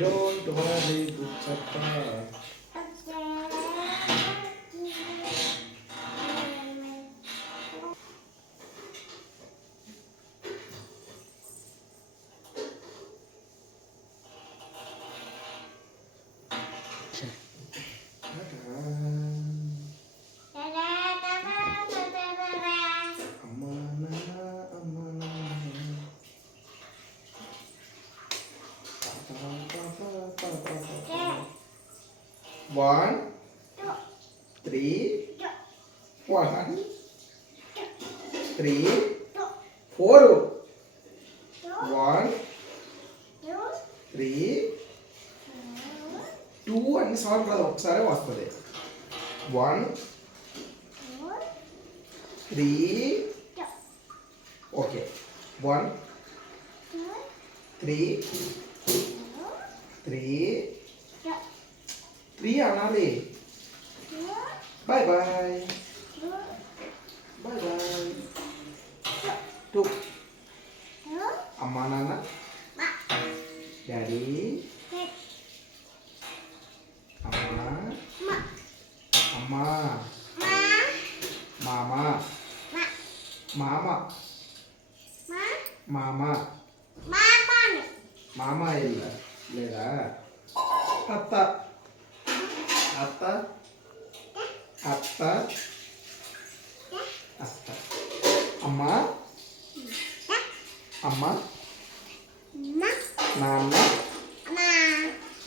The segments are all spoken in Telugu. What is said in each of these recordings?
Don't worry, Guchappa. One, three, one, three, four. One, three, two అని సాల్వ్ కాదు ఒకసారి వస్తుంది. 1, 3, ఓకే 1, 3, 3 అనాలి. Bye bye bye bye. 2 అమ్మా నాన్న డాడీ అమ్మా అమ్మా మామ మామ మామ మామ ಇಲ್ಲ లేదా అత్త అత్త అత్త అత్త అమ్మ అమ్మ నాన్న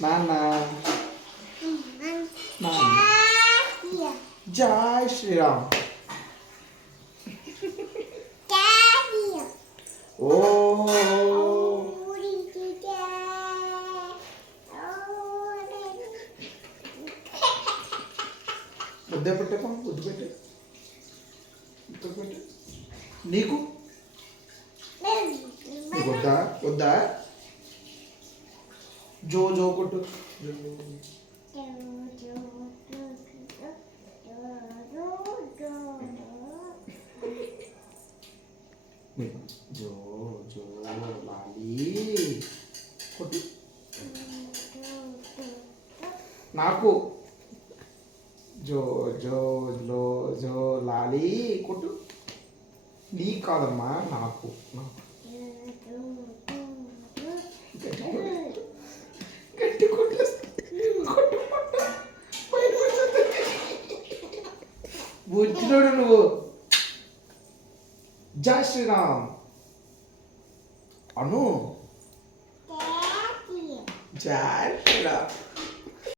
నాన్న నాన్న. జై శ్రీరామ్. ఓ ముద్ద పెట్టపా ముద్దు పెట్టు ముద్దు పెట్టు. నీకు వద్దా వద్దా జో జో కొట్టు. జో జో లాలి కొట్టు. నాకు జో జో లో జో లాలి కొట్టు. నీ కాదమ్మా నాకు. గట్టి బుజ్జినోడు నువ్వు. జై శ్రీరామ్ అను. జై శ్రీరామ్.